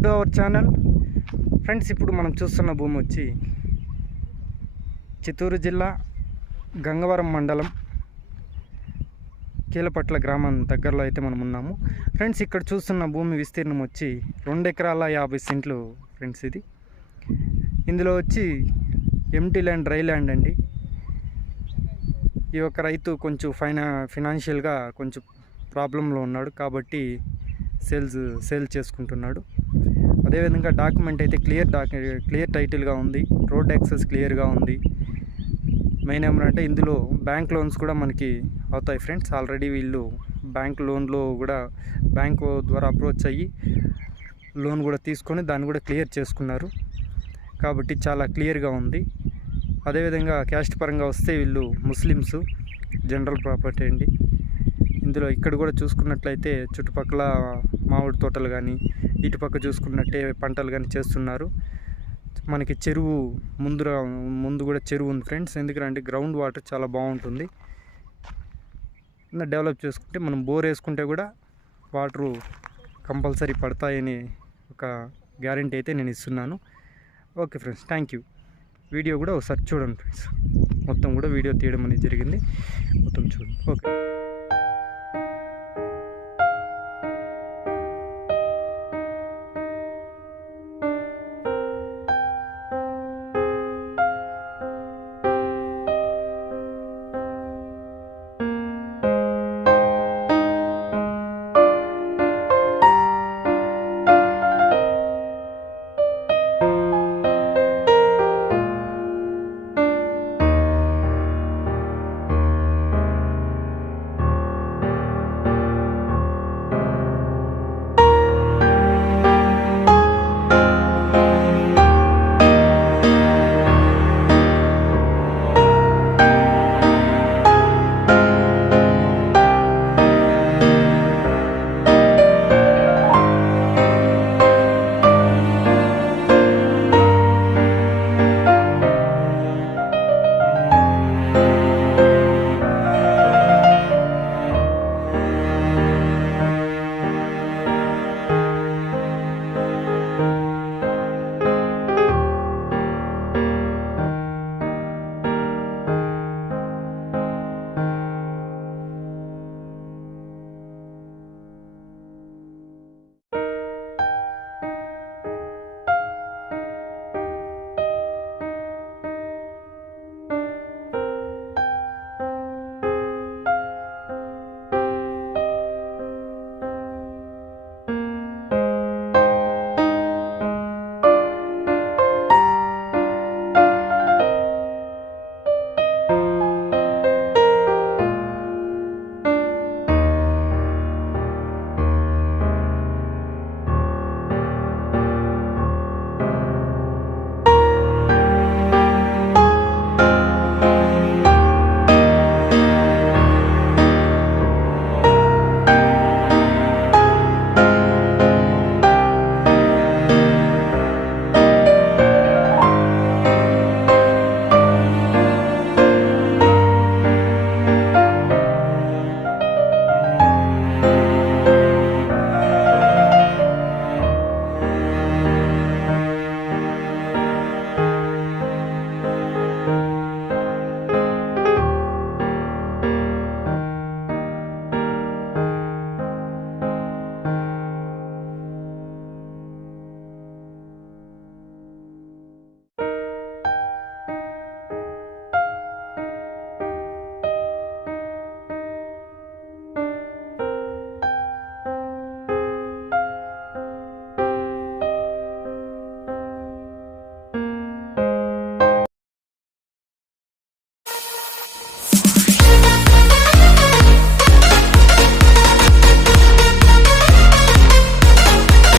Welcome to our channel friends. ఇప్పుడు మనం చూస్తున్న భూమి వచ్చి చిత్తూరు జిల్లా గంగవరం మండలం కీలపట్ల గ్రామం దగ్గరలో అయితే మనం ఉన్నాము ఫ్రెండ్స్. ఇక్కడ చూస్తున్న భూమి విస్తీర్ణం వచ్చి 2 ఎకరాల 50 సెంట్లు ఫ్రెండ్స్. ఇందులో వచ్చి ఎంటీ ల్యాండ్, డ్రై ల్యాండ్ అండి. ఈ యొక్క రైతు కొంచెం ఫినాన్షియల్గా కొంచెం ప్రాబ్లంలో ఉన్నాడు కాబట్టి సేల్ చేసుకుంటున్నాడు. అదేవిధంగా డాక్యుమెంట్ అయితే క్లియర్ టైటిల్గా ఉంది. రోడ్ యాక్సెస్ క్లియర్గా ఉంది. మెయిన్ ఏమంటే ఇందులో బ్యాంక్ లోన్స్ కూడా మనకి అవుతాయి ఫ్రెండ్స్. ఆల్రెడీ వీళ్ళు బ్యాంక్ లోన్లో కూడా బ్యాంకు ద్వారా అప్రోచ్ అయ్యి లోన్ కూడా తీసుకొని దాన్ని కూడా క్లియర్ చేసుకున్నారు కాబట్టి చాలా క్లియర్గా ఉంది. అదేవిధంగా క్యాస్ట్ పరంగా వస్తే వీళ్ళు ముస్లిమ్స్, జనరల్ ప్రాపర్టీ అండి. ఇందులో ఇక్కడ కూడా చూసుకున్నట్లయితే చుట్టుపక్కల మామిడి తోటలు కానీ, ఇటుపక్క చూసుకున్నట్టే పంటలు కానీ చేస్తున్నారు. మనకి చెరువు ముందు కూడా చెరువు ఉంది ఫ్రెండ్స్. ఎందుకంటే గ్రౌండ్ వాటర్ చాలా బాగుంటుంది. డెవలప్ చేసుకుంటే మనం బోర్ వేసుకుంటే కూడా వాటరు కంపల్సరీ పడతాయని ఒక గ్యారంటీ అయితే నేను ఇస్తున్నాను. Okay friends, thank you. Video కూడా ఒకసారి చూడండి ఫ్రెండ్స్. మొత్తం కూడా వీడియో తీయడం అనేది జరిగింది. మొత్తం చూడండి. ఓకే.